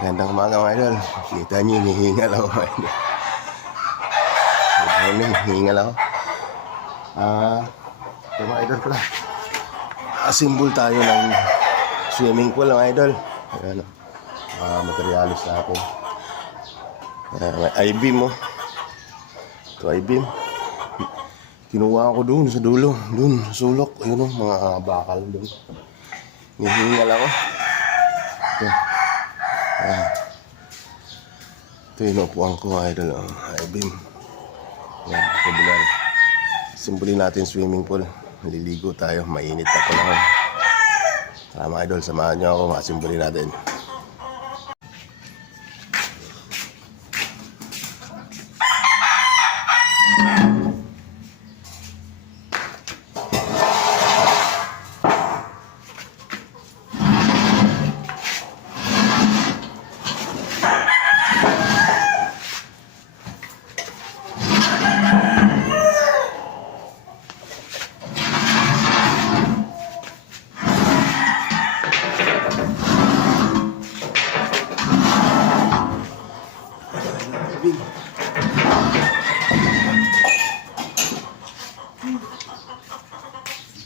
Magandang umaga mga idol. Kita nyo, hinihingal ako mga idol. Good morning, hinihingal ako. Ito mga idol pala. Asimbol tayo ng swimming pool mga idol. Ayan o. Materialis natin. May I-beam mo. Ito I-beam. Kinuha ko doon sa dulo. Doon, sa sulok. Ayun o, mga bakal doon. Hinihingal ako. Ito. Ito yung upuan ko mga idol. I-beam. Yan, kabulan. Simbolin natin swimming pool. Maliligo tayo. Mainit na po lang. Tara mga idol, samahan nyo ako. Masimbolin natin.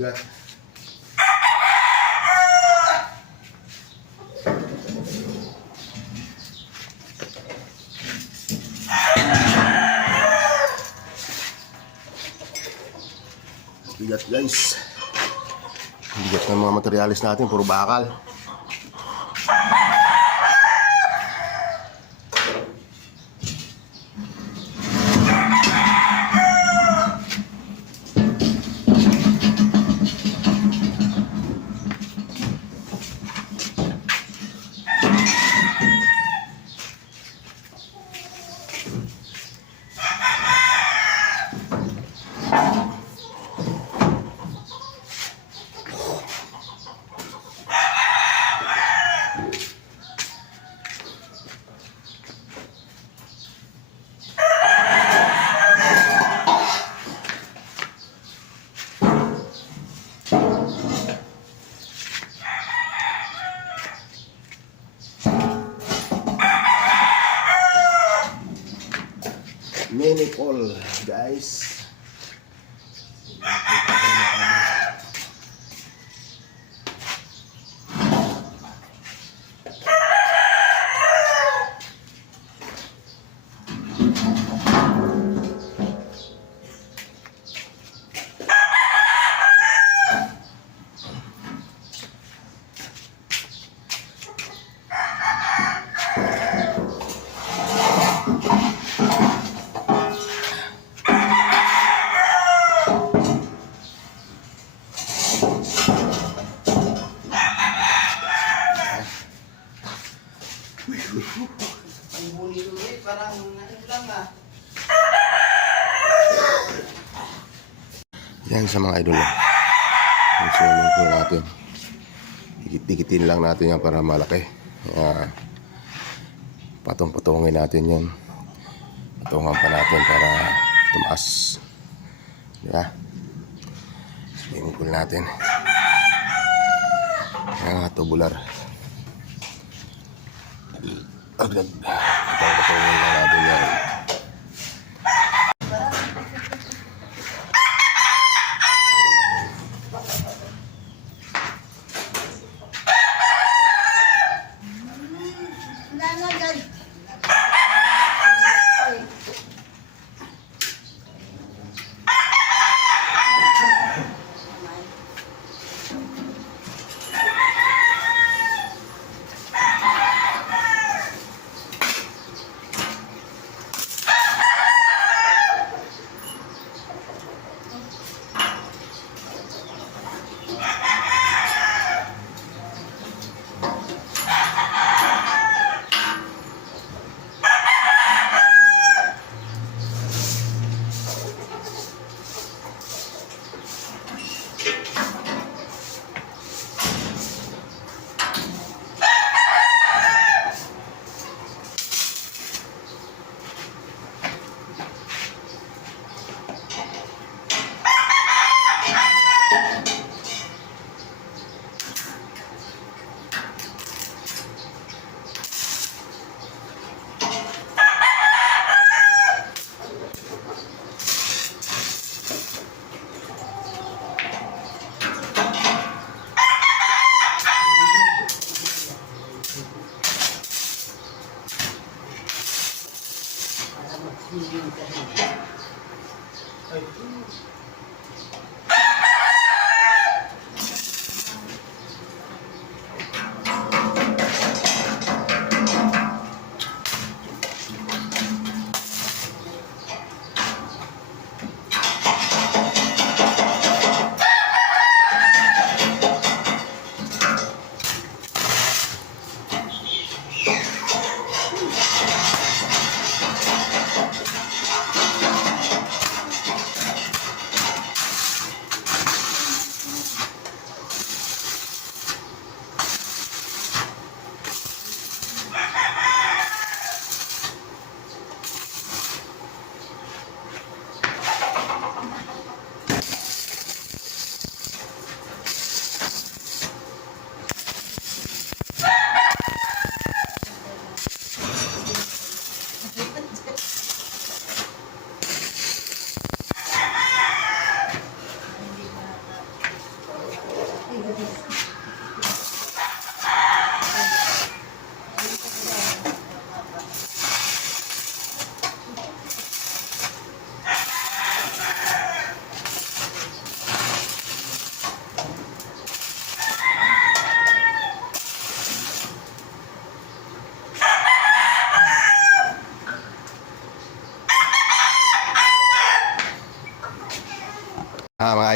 Bigat. Bigat guys. Bigat ng mga materialis natin, puro bakal. Mini pool guys. Ang huli-huli, parang ano lang ah. Yan sa mga idol. Yung swimming pool natin. Dikit-dikitin lang natin yan para malaki. Patong-patongin natin yan. Patungan pa natin para tumaas. Diba? Swimming pool natin. Yan nga, tubular. Patong-patongin lang natin yan.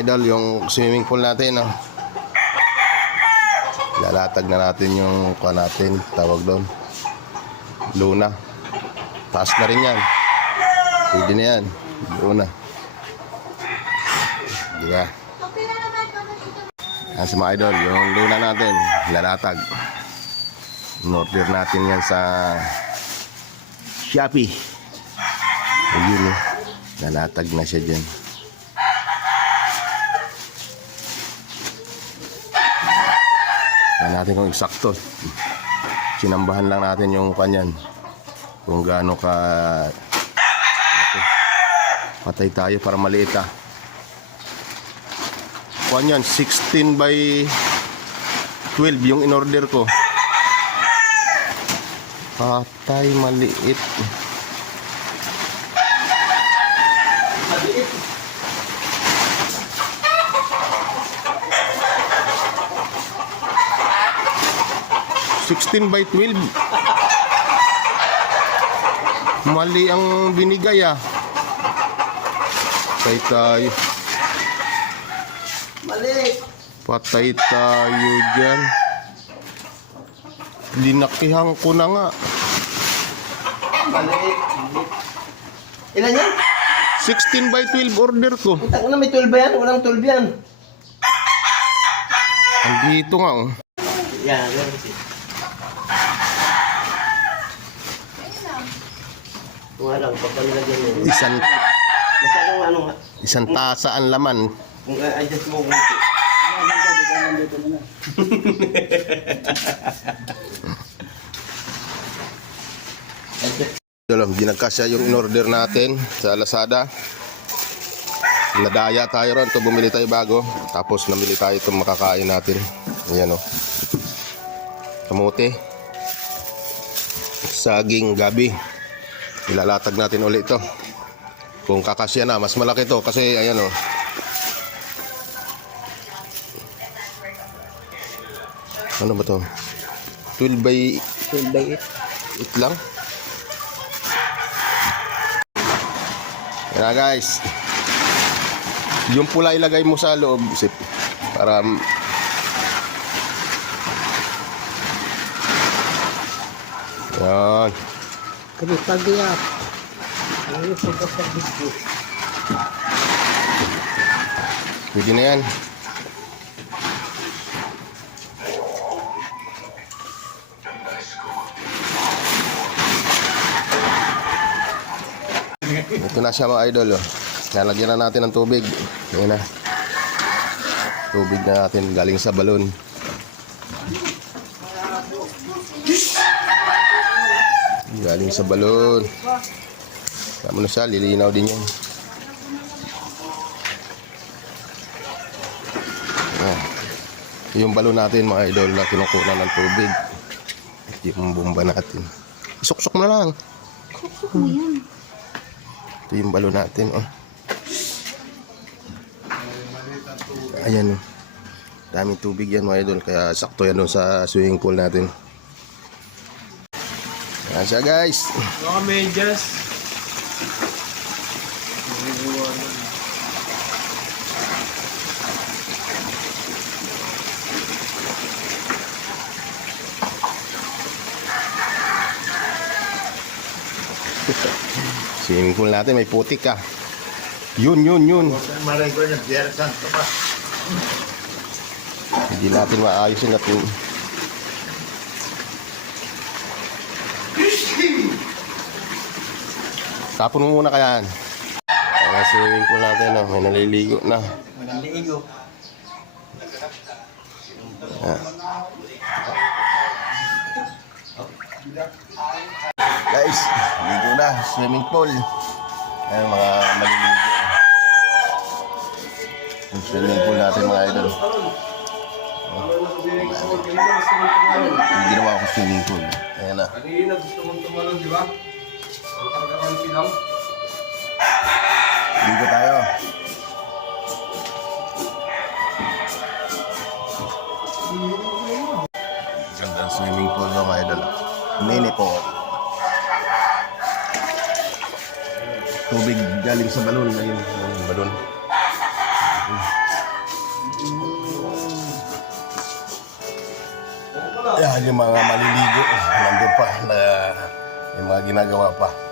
idol, yung swimming pool natin, no? Lalatag na natin yung kuha natin, tawag doon. Luna. Taas na rin yan. Pwede na yan. Luna. Diba? Yan sa mga idol, yung luna natin, lalatag. In-order natin yan sa Shopee. Ayun eh. Lalatag na siya dyan. Yan natin kung eksakto. Sinambahan lang natin yung kanyan. Kung gaano ka patay tayo para maliit ah. Kanyan, 16 by 12 yung in-order ko. Patay maliit. Maliit. 16 by 12. Mali ang binigay ah. Patay tayo. Maliit. Patay tayo dyan. Linakihan ko na nga. Maliit. Ilan yan? 16 by 12 order ko. Utang na, may 12 ba yan? Walang 12 yan. Andito nga oh. Yan, yan kasi. Kung lang, pag nilagyan mo. Masyadong ano nga. Isang tasa ang laman. Kung adjust mo kunti. Ginagkasya yung in-order natin sa Lazada. Nadaya tayo ron. Ito bumili tayo bago. Tapos namili tayo itong makakain natin. Ayan o. Kamote. Saging gabi. Ilalatag natin ulit ito. Kung kakasya na, mas malaki to kasi ayan o. Ano ba to? 12 by 8 lang. Yan na guys. Yung pula ilagay mo sa loob para yan. Kasi pag-iyak. Ano yung pagkakabisyo? Pwede na yan. Ito na siya mga idol. Oh. Nalagyan na natin ng tubig. Ayan na. Tubig na natin galing sa balon. Galing sa balon. Tama na siya, lilinaw din yan. Ah. Yung balon natin mga idol na kinukunan ng tubig. Yung bomba natin. Isok-sok na lang. Kusok mo yan. Ito yung balon natin. Oh. Ayan. Oh. Daming tubig yan mga idol. Kaya sakto yan doon sa swimming pool natin. Ayan siya guys. Mga medyas. Swimming pool natin may putik ah. Yun. Hindi natin maayos yung natin. Tapon mo muna kaya. Ayan, swimming pool natin oh. May naliligo na. Maliligo. Ayan. Guys, ligo na, swimming pool. Ayan mga maliligo. Yung swimming pool natin mga idol. Yung ginawa ko swimming pool. Ayan na. Kanina gusto mong tumalon, di ba? Karga-karga silang. Ligo tayo. Gandang swimming pool no mga idol. Mini po. Tubig galing sa balon. Ayun, balon. Yan yung mga maliligo. Nandun pa. Na, yung mga ginagawa pa.